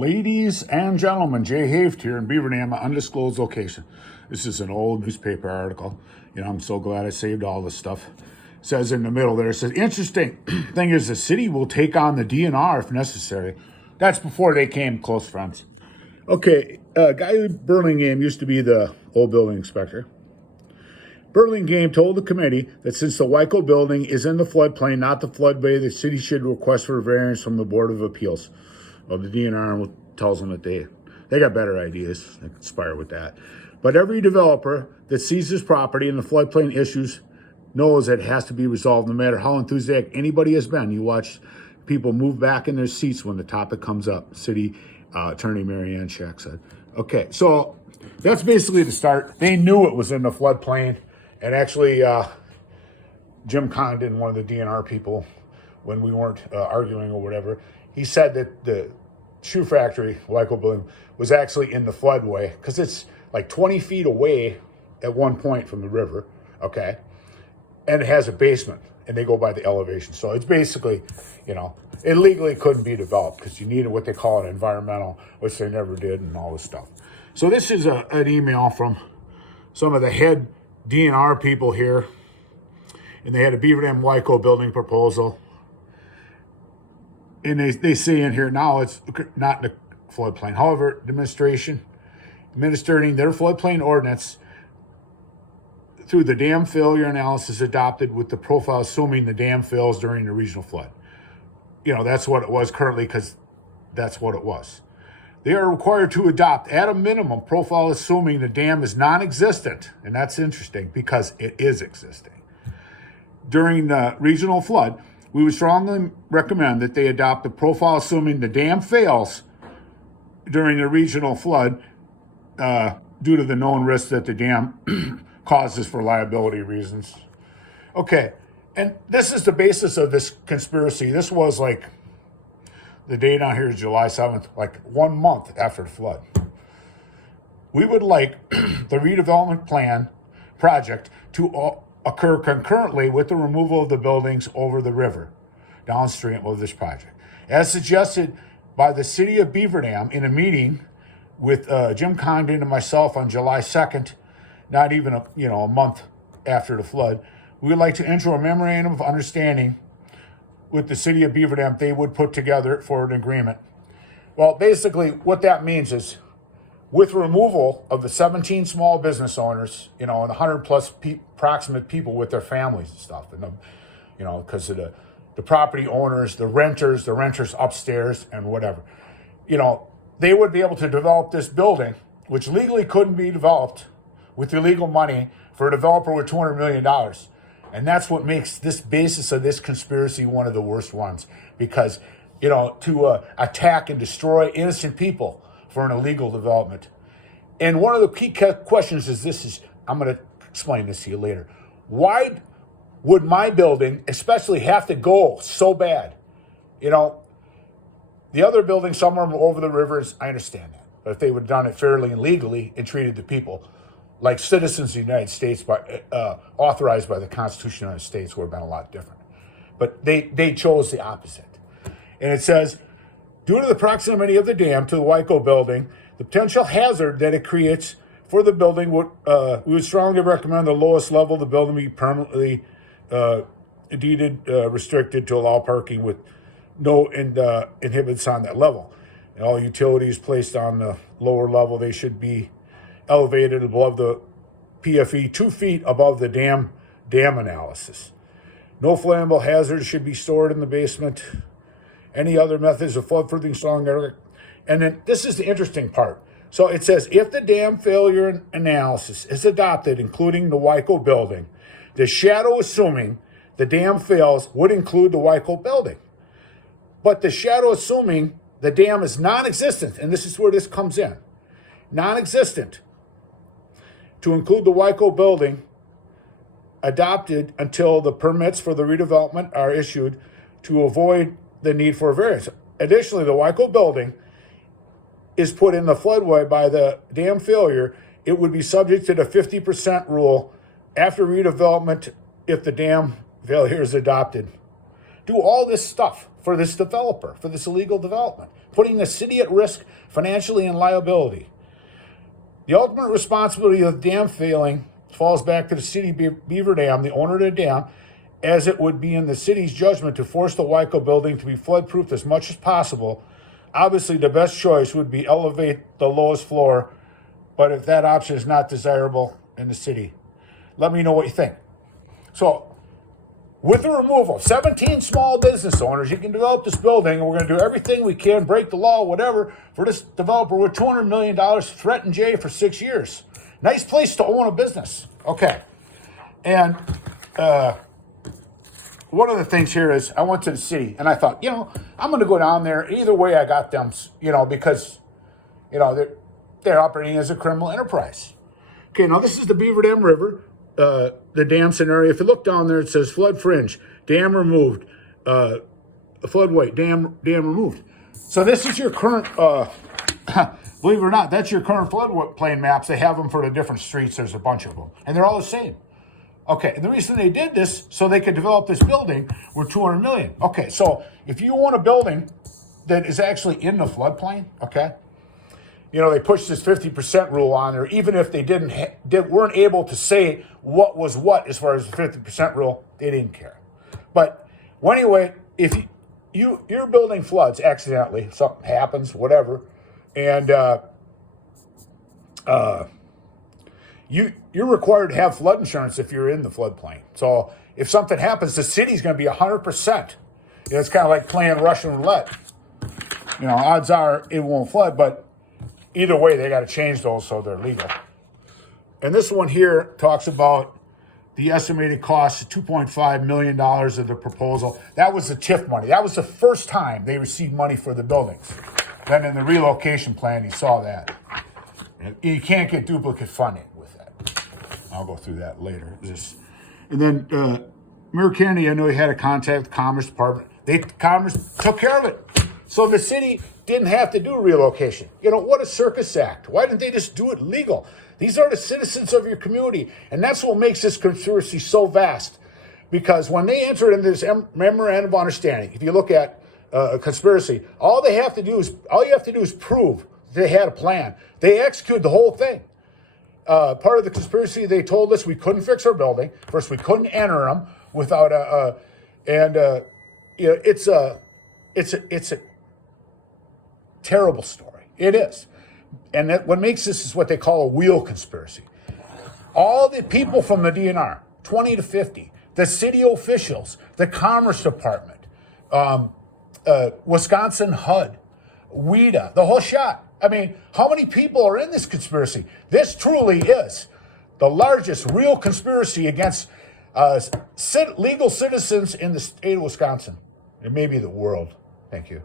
Ladies and gentlemen, Jay Haft here in Beaver Dam, undisclosed location. This is an old newspaper article. I'm so glad I saved all this stuff. It says in the middle there, it says, interesting thing is the city will take on the DNR if necessary. That's before they came close friends. Okay, Guy Burlingame used to be the old building inspector. Burlingame told the committee that since the Wyco building is in the floodplain, not the floodway, the city should request for a variance from the Board of Appeals. Well, the DNR tells them that they got better ideas. They conspire with that. But every developer that sees this property and the floodplain issues knows that it has to be resolved no matter how enthusiastic anybody has been. You watch people move back in their seats when the topic comes up, City Attorney Mary Ann Shack said. Okay, so that's basically the start. They knew it was in the floodplain. And actually, Jim Condon, one of the DNR people, when we weren't arguing or whatever, he said that the shoe factory, Wyco building, was actually in the floodway because it's like 20 feet away at one point from the river, okay? And it has a basement, and they go by the elevation. So it's basically, it legally couldn't be developed because you needed what they call an environmental, which they never did, and all this stuff. So this is an email from some of the head DNR people here, and they had a Beaver Dam Wyco building proposal. And they say in here, now it's not in the floodplain. However, the administration administering their floodplain ordinance through the dam failure analysis adopted with the profile assuming the dam fails during the regional flood. That's what it was currently because that's what it was. They are required to adopt, at a minimum, profile assuming the dam is non-existent. And that's interesting because it is existing. During the regional flood, we would strongly recommend that they adopt the profile assuming the dam fails during the regional flood due to the known risk that the dam causes for liability reasons. Okay, and this is the basis of this conspiracy. This was like, the date on here is July 7th, like 1 month after the flood. We would like the redevelopment plan project to occur concurrently with the removal of the buildings over the river downstream of this project. As suggested by the city of Beaver Dam in a meeting with Jim Condon and myself on July 2nd, not even a month after the flood, we would like to enter a memorandum of understanding with the city of Beaver Dam they would put together for an agreement. Well, basically what that means is with removal of the 17 small business owners, and the 100 plus approximate people with their families and stuff, and because of the property owners, the renters upstairs and whatever, they would be able to develop this building, which legally couldn't be developed with illegal money for a developer with $200 million. And that's what makes this basis of this conspiracy one of the worst ones. Because, to attack and destroy innocent people for an illegal development. And one of the key questions is I'm going to explain this to you later. Why would my building especially have to go so bad? The other building somewhere over the rivers, I understand that. But if they would have done it fairly and legally and treated the people like citizens of the United States, authorized by the Constitution of the United States, would have been a lot different. But they chose the opposite. And it says, due to the proximity of the dam to the Wyco building, the potential hazard that it creates for the building, we would strongly recommend the lowest level of the building be permanently deeded, restricted to allow parking with no inhibits on that level. And all utilities placed on the lower level, they should be elevated above the PFE 2 feet above the dam analysis. No flammable hazards should be stored in the basement. Any other methods of flood-proofing strong. And then this is the interesting part. So it says, if the dam failure analysis is adopted, including the Wyco building, the shadow assuming the dam fails would include the Wyco building. But the shadow assuming the dam is non-existent, and this is where this comes in, non-existent, to include the Wyco building, adopted until the permits for the redevelopment are issued to avoid the need for a variance. Additionally, the Wyco building is put in the floodway by the dam failure. It would be subject to the 50% rule after redevelopment if the dam failure is adopted. Do all this stuff for this developer, for this illegal development. putting the city at risk financially and liability. The ultimate responsibility of the dam failing falls back to the city Beaver Dam, the owner of the dam, as it would be in the city's judgment to force the Wyco building to be flood-proofed as much as possible. Obviously, the best choice would be elevate the lowest floor, but if that option is not desirable in the city, let me know what you think. So, with the removal of 17 small business owners, you can develop this building, and we're going to do everything we can, break the law, whatever, for this developer with $200 million, threatened Jay for 6 years. Nice place to own a business. Okay. And one of the things here is I went to the city, and I thought, I'm going to go down there. Either way, I got them, because, they're operating as a criminal enterprise. Okay, now this is the Beaver Dam River. The dam scenario. If you look down there, it says flood fringe, dam removed, floodway, dam removed. So this is your current, believe it or not, that's your current floodplain maps. They have them for the different streets. There's a bunch of them, and they're all the same. Okay, and the reason they did this, so they could develop this building worth $200 million. Okay, so if you own a building that is actually in the floodplain, okay, they pushed this 50% rule on there, even if they weren't able to say what was what as far as the 50% rule, they didn't care. But anyway, if your building floods accidentally, something happens, whatever, and you're required to have flood insurance if you're in the floodplain. So if something happens, the city's going to be 100%. It's kind of like playing Russian roulette. Odds are it won't flood, but either way, they got to change those so they're legal. And this one here talks about the estimated cost of $2.5 million of the proposal. That was the TIF money. That was the first time they received money for the buildings. Then in the relocation plan, you saw that. You can't get duplicate funding with that. I'll go through that later. And then Mayor Kennedy, I know he had a contact with the Commerce Department. Commerce took care of it. So the city didn't have to do relocation. What a circus act. Why didn't they just do it legal? These are the citizens of your community. And that's what makes this conspiracy so vast. Because when they entered into this memorandum of understanding, if you look at a conspiracy, all you have to do is prove they had a plan. They executed the whole thing. Part of the conspiracy, they told us we couldn't fix our building. First, we couldn't enter them without it's a terrible story. It is. And what makes this is what they call a wheel conspiracy. All the people from the DNR, 20 to 50, the city officials, the Commerce Department, Wisconsin HUD, WIDA, the whole shot. I mean, how many people are in this conspiracy? This truly is the largest real conspiracy against legal citizens in the state of Wisconsin and maybe the world. Thank you.